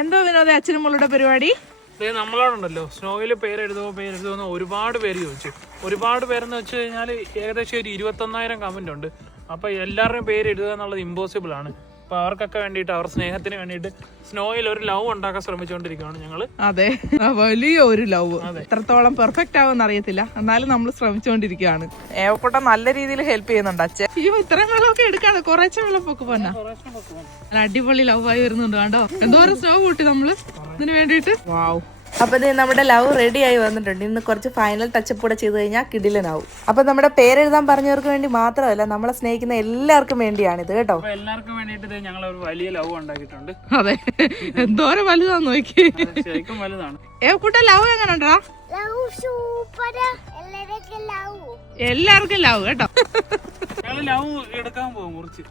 എന്തോ വിനോദ അച്ഛനും മോളുടെ പരിപാടി? നമ്മളോടുണ്ടല്ലോ സ്നോയില് പേരെഴുതുമോ ഒരുപാട് പേര് ചോദിച്ചു. ഒരുപാട് പേരെന്ന് വെച്ച് കഴിഞ്ഞാൽ ഏകദേശം ഒരു 21,000 കമന്റ് ഉണ്ട്. അപ്പൊ എല്ലാവരുടെയും പേര് എഴുതുക എന്നുള്ളത് ഇമ്പോസിബിൾ ആണ്. അപ്പൊ അവർക്കൊക്കെ വേണ്ടിയിട്ട്, അവർ സ്നേഹത്തിന് വേണ്ടിയിട്ട് സ്നോയിൽ ഒരു ലവ് ഉണ്ടാക്കാൻ ശ്രമിച്ചുകൊണ്ടിരിക്കുകയാണ് ഞങ്ങള്. അതെ, വലിയ ഒരു ലവ്. എത്രത്തോളം പെർഫെക്റ്റ് ആവുമെന്ന് അറിയത്തില്ല, എന്നാലും നമ്മൾ ശ്രമിച്ചുകൊണ്ടിരിക്കുകയാണ്. ഏവക്കൂട്ട നല്ല രീതിയിൽ ഹെൽപ്പ് ചെയ്യുന്നുണ്ട് അച്ഛൻ. അയ്യോ, ഇത്രയും വെള്ളമൊക്കെ എടുക്കാതെ കുറച്ച് വെള്ളം പൊക്കെ പോന്ന അടിപൊളി ലവ് ആയി വരുന്നുണ്ട്. കണ്ടോ എന്തോരം സ്നോ കൂട്ടി നമ്മള് ഇതിന് വേണ്ടിയിട്ട്. വാവ്. അപ്പൊ നമ്മുടെ ലവ് റെഡി ആയി വന്നിട്ടുണ്ട്. ഇന്ന് കുറച്ച് ഫൈനൽ ടച്ചപ്പ് കൂടെ ചെയ്ത് കഴിഞ്ഞാൽ കിടിലനാവും. അപ്പൊ നമ്മുടെ പേരെഴുതാൻ പറഞ്ഞവർക്ക് വേണ്ടി മാത്രമല്ല, നമ്മളെ സ്നേഹിക്കുന്ന എല്ലാവർക്കും വേണ്ടിയാണിത് കേട്ടോ. എല്ലാവർക്കും വേണ്ടിയിട്ട് ഞങ്ങൾ ഒരു വലിയ ലവ് ഉണ്ടാക്കിയിട്ടുണ്ട്. അതെ, എന്തോരം വലുതാന്ന് നോക്കി. ശരിക്കും വലുതാണ്. ഏവക്കൂട്ട ലവ് എങ്ങനെയുണ്ടാ? എല്ലാവർക്കും ലവ് കേട്ടോ. ഞങ്ങൾ ലവ് എടുക്കാൻ പോകും കുറച്ച്.